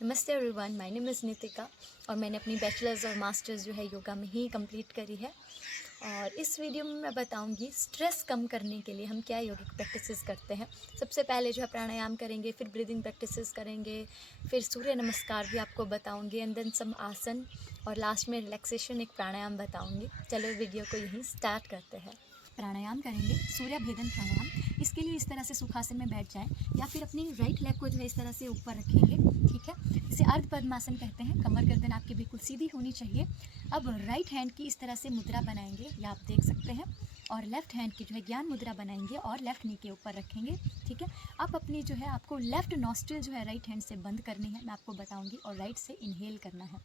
नमस्ते everyone, my name is Nitika और मैंने अपनी बैचलर्स और मास्टर्स जो है योगा में ही कंप्लीट करी है। और इस वीडियो में मैं बताऊंगी स्ट्रेस कम करने के लिए हम क्या योगिक प्रैक्टिसेस करते हैं। सबसे पहले जो है प्राणायाम करेंगे, फिर ब्रीदिंग प्रैक्टिसेस करेंगे, फिर सूर्य नमस्कार भी आपको बताऊंगी एंड देन सम आसन, और लास्ट में रिलैक्सेशन एक प्राणायाम बताऊंगी। चलो वीडियो को यहीं स्टार्ट करते हैं। प्राणायाम करेंगे, सूर्य भेदन प्राणायाम। इसके लिए इस तरह से सुखासन में बैठ जाएं या फिर अपनी राइट लेग को जो है इस तरह से ऊपर रखेंगे, ठीक है। इसे अर्ध पद्मासन कहते हैं। कमर गर्दन आपकी बिल्कुल सीधी होनी चाहिए। अब राइट हैंड की इस तरह से मुद्रा बनाएंगे, ये आप देख सकते हैं, और लेफ्ट हैंड की जो है ज्ञान मुद्रा बनाएंगे और लेफ्ट नी के ऊपर रखेंगे, ठीक है। अब अपनी जो है आपको लेफ्ट नॉस्ट्रिल जो है राइट हैंड से बंद करनी है, मैं आपको बताऊंगी, और राइट से इनहेल करना है।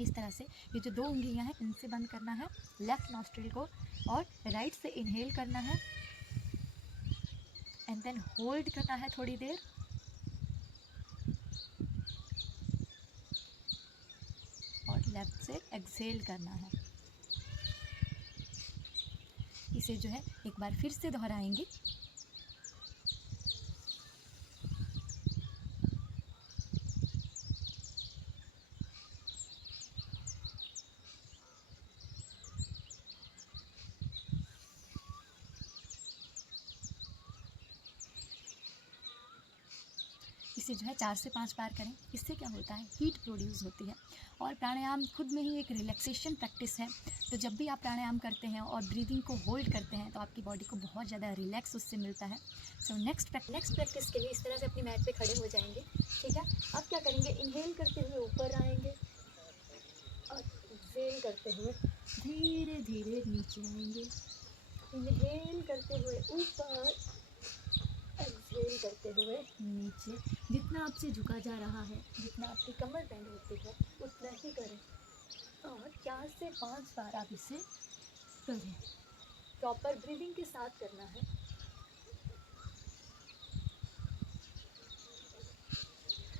इस तरह से ये जो 2 उंगलियां हैं इनसे बंद करना है लेफ्ट नॉस्ट्रिल को, और राइट से इनहेल करना है एंड देन होल्ड करना है थोड़ी देर, और लेफ्ट से एक्सहेल करना है। इसे जो है एक बार फिर से दोहराएंगे। इसे जो है 4 से 5 बार करें। इससे क्या होता है, हीट प्रोड्यूस होती है, और प्राणायाम खुद में ही एक रिलैक्सेशन प्रैक्टिस है। तो जब भी आप प्राणायाम करते हैं और ब्रीदिंग को होल्ड करते हैं तो आपकी बॉडी को बहुत ज़्यादा रिलैक्स उससे मिलता है। सो नेक्स्ट प्रैक्टिस के लिए इस तरह से अपनी मैट पे खड़े हो जाएंगे, ठीक है। अब क्या करेंगे, इनहेल करते हुए ऊपर आएंगे और एक्सहेल करते हुए धीरे धीरे नीचे आएंगे। इनहेल करते हुए ऊपर, एक्सहेल करते हुए नीचे। जितना आपसे झुका जा रहा है, जितना आपकी कमर बेंड होती है, उतना ही करें, और 4 से 5 बार आप इसे करें। प्रॉपर ब्रीदिंग के साथ करना है।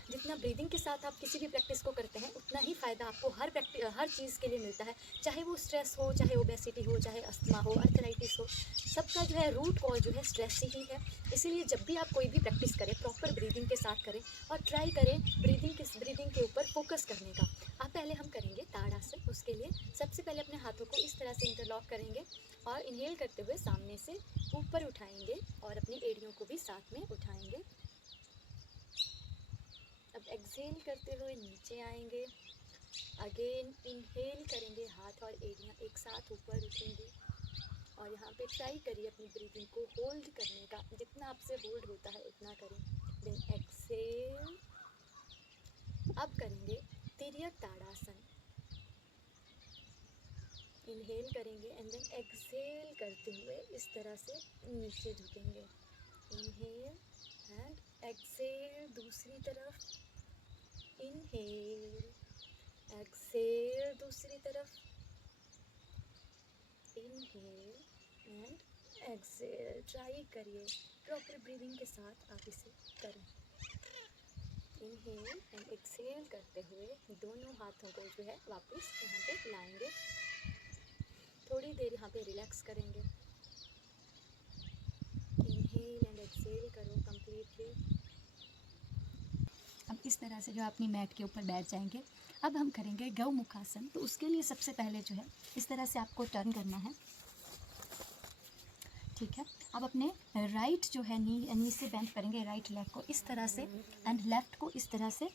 जितना ब्रीदिंग के साथ आप किसी भी प्रैक्टिस को करते हैं उतना ही फ़ायदा आपको हर चीज़ के लिए मिलता है, चाहे वो स्ट्रेस हो, चाहे ओबेसिटी हो, चाहे अस्थमा हो, अर्थराइटिस हो। सबका जो है रूट कॉज जो है स्ट्रेस ही है। इसीलिए जब भी आप कोई भी प्रैक्टिस करें प्रॉपर ब्रीदिंग के साथ करें, और ट्राई करें ब्रीदिंग के ऊपर फोकस करने का। अब पहले हम करेंगे ताड़ासन। उसके लिए सबसे पहले अपने हाथों को इस तरह से इंटरलॉक करेंगे और इनहेल करते हुए सामने से ऊपर उठाएंगे और अपनी एड़ियों को भी साथ में उठाएंगे। अब एक्सहेल करते हुए नीचे आएंगे। अगेन इनहेल करेंगे, हाथ और एड़ियाँ एक साथ ऊपर उठेंगी, और यहाँ पे ट्राई करिए अपनी ब्रीदिंग को होल्ड करने का। जितना आपसे होल्ड होता है उतना करें। Then exhale. अब करेंगे तिर्यक ताड़ासन। इनहेल करेंगे एंड देन एक्सहेल करते हुए इस तरह से नीचे झुकेंगे। इनहेल एंड एक्सहेल, दूसरी तरफ। इनहेल, एक्सहेल, दूसरी तरफ। Inhale and exhale. ट्राई करिए, प्रॉपर ब्रीदिंग के साथ आप इसे करें। इनहेल एंड एक्सहेल करते हुए दोनों हाथों को जो है वापस यहाँ पे लाएंगे। थोड़ी देर यहाँ पे रिलैक्स करेंगे। इनहेल एंड एक्सहेल करो कंप्लीटली। अब इस तरह से जो अपनी मैट के ऊपर बैठ जाएंगे। अब हम करेंगे गौमुखासन। तो उसके लिए सबसे पहले जो है इस तरह से आपको टर्न करना है, ठीक है। अब अपने राइट जो है नी से बेंड करेंगे राइट लेग को इस तरह से, एंड लेफ्ट को इस तरह से,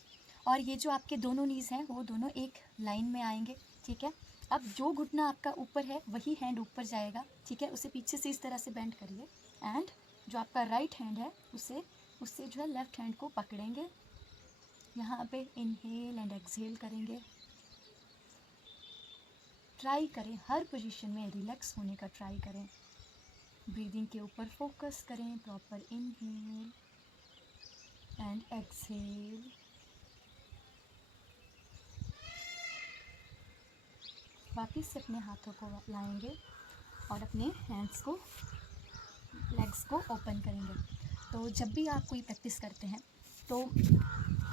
और ये जो आपके दोनों नीज़ हैं वो दोनों एक लाइन में आएंगे, ठीक है। अब जो घुटना आपका ऊपर है वही हैंड ऊपर जाएगा, ठीक है। उसे पीछे से इस तरह से बेंड करिए, एंड जो आपका राइट हैंड है उससे जो है लेफ्ट हैंड को पकड़ेंगे। यहाँ पे इनहेल एंड एक्सहेल करेंगे। ट्राई करें हर पोजीशन में रिलैक्स होने का ट्राई करें। ब्रीदिंग के ऊपर फोकस करें। Proper inhale and exhale. वापस से अपने हाथों को लाएंगे और अपने हैंड्स को, लेग्स को ओपन करेंगे। तो जब भी आप कोई प्रैक्टिस करते हैं तो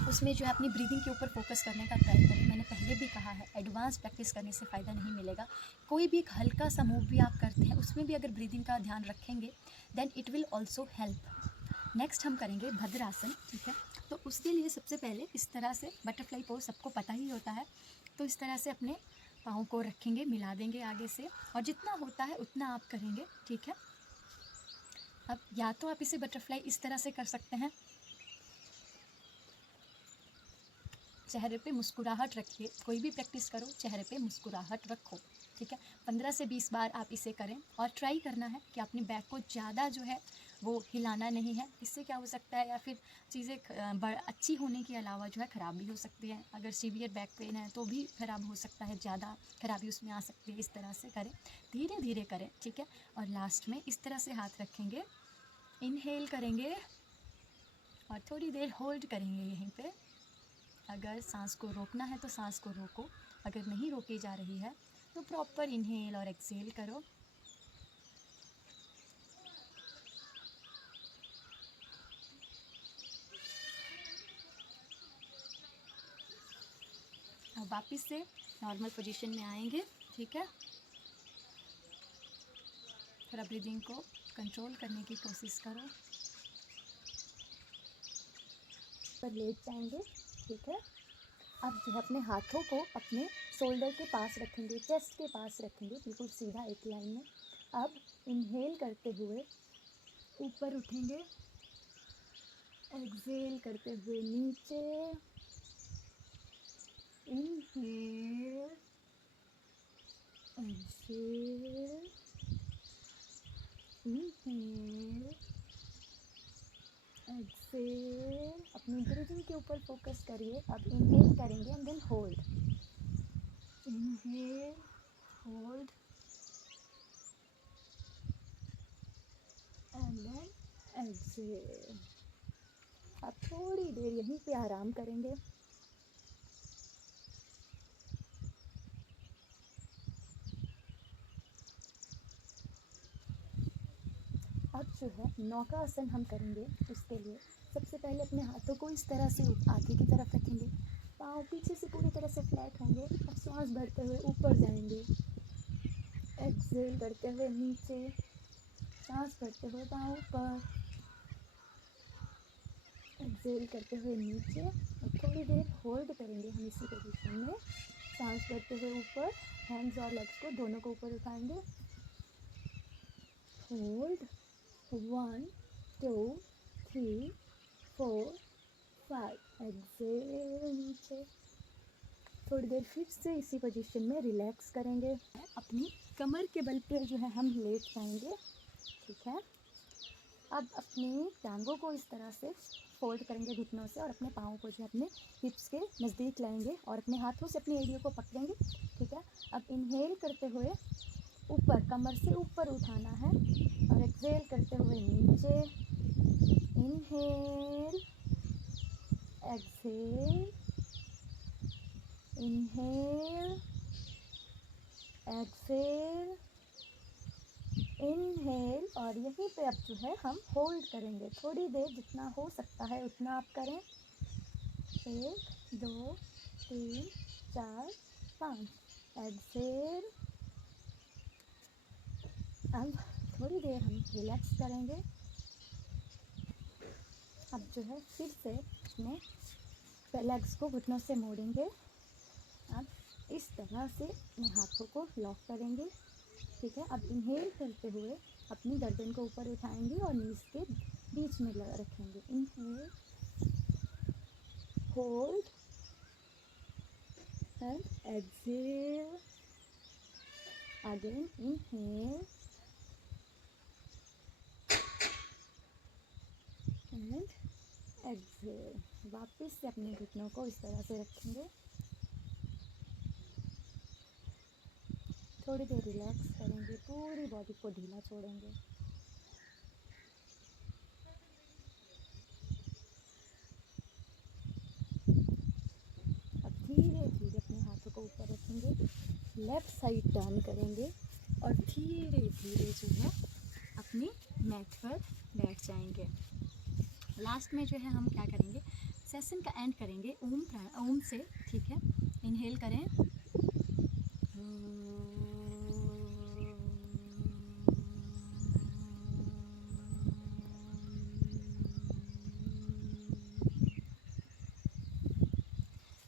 उसमें जो है अपनी ब्रीदिंग के ऊपर फोकस करने का ट्राई करें। मैंने पहले भी कहा है, एडवांस प्रैक्टिस करने से फ़ायदा नहीं मिलेगा। कोई भी एक हल्का सा मूव भी आप करते हैं उसमें भी अगर ब्रीदिंग का ध्यान रखेंगे then it will also help. Next हम करेंगे भद्रासन, ठीक है। तो उसके लिए सबसे पहले इस तरह से बटरफ्लाई पोज सबको पता ही होता है, तो इस तरह से अपने पाँव को रखेंगे, मिला देंगे आगे से, और जितना होता है उतना आप करेंगे, ठीक है। अब या तो आप इसे बटरफ्लाई इस तरह से कर सकते हैं, चेहरे पे मुस्कुराहट रखिए, कोई भी प्रैक्टिस करो चेहरे पे मुस्कुराहट रखो, ठीक है। 15 से 20 बार आप इसे करें, और ट्राई करना है कि अपने बैक को ज़्यादा जो है वो हिलाना नहीं है। इससे क्या हो सकता है, या फिर चीज़ें अच्छी होने के अलावा जो है ख़राब भी हो सकती है। अगर सीवियर बैक पेन है तो भी ख़राब हो सकता है, ज़्यादा खराबी उसमें आ सकती है। इस तरह से करें, धीरे धीरे करें, ठीक है। और लास्ट में इस तरह से हाथ रखेंगे, इनहेल करेंगे और थोड़ी देर होल्ड करेंगे यहीं पे। अगर सांस को रोकना है तो सांस को रोको, अगर नहीं रोकी जा रही है तो प्रॉपर इनहेल और एक्सहेल करो। अब वापस से नॉर्मल पोजीशन में आएंगे, ठीक है। थोड़ा ब्रीदिंग को कंट्रोल करने की कोशिश करो, पर लेट जाएंगे, ठीक है। अब जो है अपने हाथों को अपने शोल्डर के पास रखेंगे, चेस्ट के पास रखेंगे, बिल्कुल सीधा एक लाइन में। अब इनहेल करते हुए ऊपर उठेंगे, एक्सहेल करते हुए नीचे, इनहेल, एक्सहेल, इनहेल, एक्सहेल। अपनी ब्रीदिंग के ऊपर फोकस करिए। अब इनहेल करेंगे and then hold, inhale, hold and then exhale. अब थोड़ी देर यहीं पे आराम करेंगे। अब जो है नौका आसन हम करेंगे, उसके लिए सबसे पहले अपने हाथों को इस तरह से आगे की तरफ रखेंगे, पाँव पीछे से पूरी तरह से फ्लैट होंगे। अब सांस भरते हुए ऊपर जाएंगे, एक्सहेल करते हुए नीचे, सांस भरते हुए पाँव ऊपर, एक्सहेल करते हुए नीचे। और थोड़ी देर होल्ड करेंगे हम इसी पोजीशन में, सांस भरते हुए ऊपर, हैंड्स और लेग्स को दोनों को ऊपर उठाएंगे, होल्ड, 1 2 3 4 5, एक्सहेल नीचे। थोड़ी देर फिर से इसी पोजीशन में रिलैक्स करेंगे। अपनी कमर के बल पे जो है हम लेट जाएंगे, ठीक है। अब अपनी टांगों को इस तरह से फोल्ड करेंगे घुटनों से, और अपने पाँव को जो है अपने हिप्स के नज़दीक लाएंगे और अपने हाथों से अपनी एड़ियों को पकड़ेंगे, ठीक है। अब इनहेल करते हुए ऊपर, कमर से ऊपर उठाना है, और एक्सहेल करते हुए नीचे, inhale, exhale, inhale, exhale, inhale. और यहीं पे अब जो है हम होल्ड करेंगे थोड़ी देर, जितना हो सकता है उतना आप करें। 1 2 3 4 5, एक्सहेल। अब थोड़ी देर हम रिलैक्स करेंगे। अब जो है फिर से अपने लेग्स को घुटनों से मोड़ेंगे। अब इस तरह से अपने हाथों को लॉक करेंगे, ठीक है। अब इनहेल करते हुए अपनी गर्दन को ऊपर उठाएंगे और नीज के बीच में रखेंगे। Inhale, hold and exhale, again inhale and exhale. वापस से अपने घुटनों को इस तरह से रखेंगे, थोड़ी देर रिलैक्स करेंगे, पूरी बॉडी को ढीला छोड़ेंगे। अब धीरे धीरे अपने हाथों को ऊपर रखेंगे, लेफ़्ट साइड टर्न करेंगे और धीरे धीरे जो है अपनी मैट पर बैठ जाएंगे। लास्ट में जो है हम क्या करेंगे, सेशन का एंड करेंगे ओम से, ठीक है। इनहेल करें,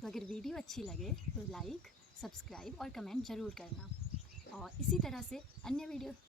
तो अगर वीडियो अच्छी लगे तो लाइक, सब्सक्राइब और कमेंट ज़रूर करना। और इसी तरह से अन्य वीडियो